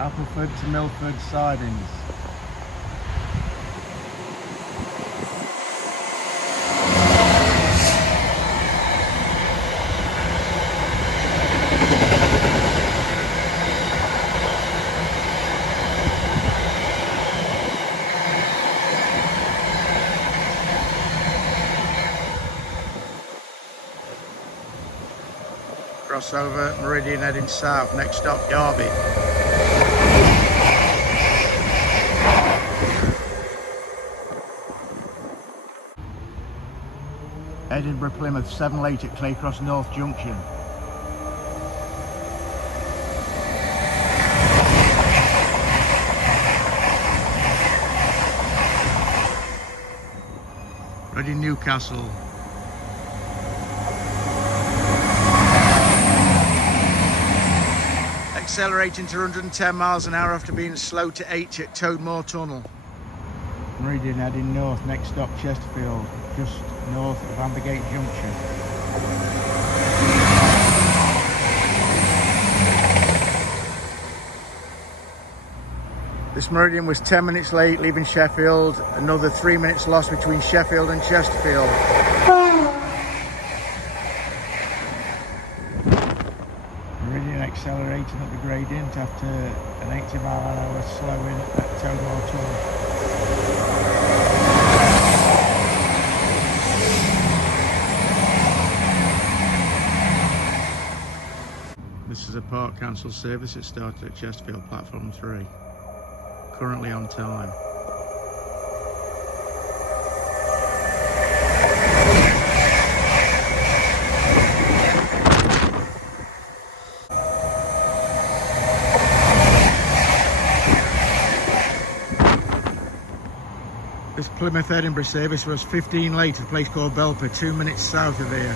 Appleford to Milford sidings. Crossover, Meridian heading south, next stop Derby. Edinburgh Plymouth 7 late at Claycross North Junction. Reading Newcastle. Accelerating to 110 miles an hour after being slow to 80 at Toadmore Tunnel. Meridian heading north, next stop Chesterfield, just north of Ambergate Junction. This Meridian was 10 minutes late leaving Sheffield, another 3 minutes lost between Sheffield and Chesterfield. Accelerating at the gradient after an 80 mile an hour slow in at Toadmore Tunnel. This is a Park Council service. It started at Chesterfield platform 3. Currently on time. This Plymouth Edinburgh service was 15 late at a place called Belper, 2 minutes south of here.